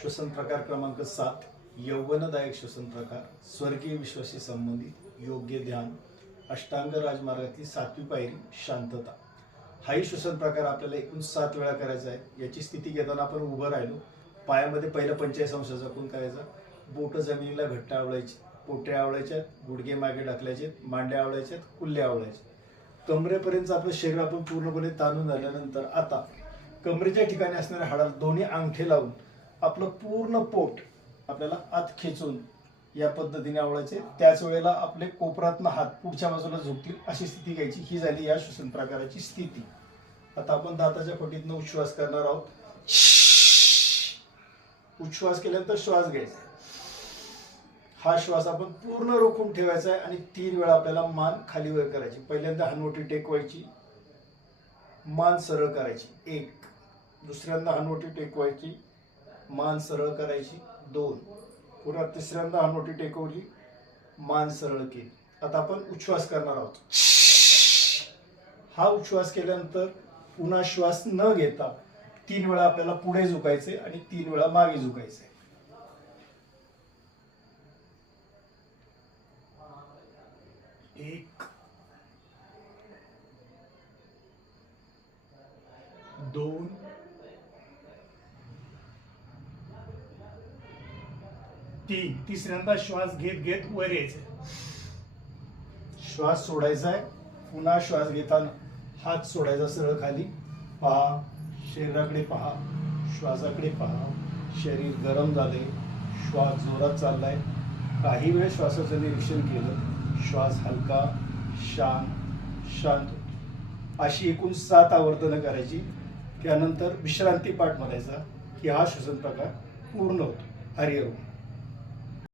श्वसन प्रकार क्रमांक 7 यौवनदायक श्वसन प्रकार स्वर्गीय विश्वाशी संबंधित योग्य ध्यान अष्टांग राजमार्गातली 7वी पायरी शांतता। हाही श्वसन प्रकार आपल्याला एकूण 7 वेळा करायचा आहे। याची स्थिती घेताना आपण उभं राहिलो, पायामध्ये पहिला 45 अंशाचा कोन करायचा, बोट जमिनीला घट्ट आवळायची, पोट्या आवळायच्या, गुडघे मागे ढकलायचे, मांड्या आवळायच्या, कुल्ले आवळायचे। कमरेपर्यंत आपलं शरीर आपण पूर्णपणे ताणून झाल्यानंतर आता कमरेच्या ठिकाणी असणाऱ्या हाडाला दोन्ही अंगठे लावून आपलं पूर्ण पोट आपल्याला आत खेचून या पद्धतीने आवळायचे। त्याच वेळेला आपले कोपरातनं हात पुढच्या बाजूला झुकतील अशी स्थिती घ्यायची। ही झाली या श्वसन प्रकाराची स्थिती। आता आपण दाताच्या खोटीतनं उच्छ्वास करणार आहोत। उच्छ्वास केल्यानंतर श्वास घ्यायचा। हा श्वास आपण पूर्ण रोखून ठेवायचा आहे आणि 3 वेळा आपल्याला मान खाली वर करायची। पहिल्यांदा हनुवटी टेकवायची, मान सरळ करायची 1, दुसऱ्यांदा हनुवटी टेकवायची, मान सरळ करायची 2, पुन्हा तिसऱ्यांदा हनुवटी टेकवली, मान सरळ केली। आता आपण उच्छ्वास करणार आहोत। हा उच्छ्वास केल्यानंतर पुन्हा श्वास न घेता 3 वेळा आपल्याला पुढे झुकायचे आणि 3 वेळा मागे झुकायचे। 1 2 3 तिसऱ्यांदा श्वास घेत घेत वर यायचं, श्वास सोडायचा आहे। पुन्हा श्वास घेताना हात सोडायचा सरळ खाली। पहा, शरीराकडे पहा, श्वासाकडे पहा। शरीर गरम झाले, श्वास जोरात चाललाय। काही वेळ श्वासाचं निरीक्षण केलं, श्वास हलका, शांत शांत। अशी एकूण 7 आवर्तनं करायची। त्यानंतर विश्रांती पाठ म्हणायचा की हा श्वसन प्रकार पूर्ण होतो। हरिओम।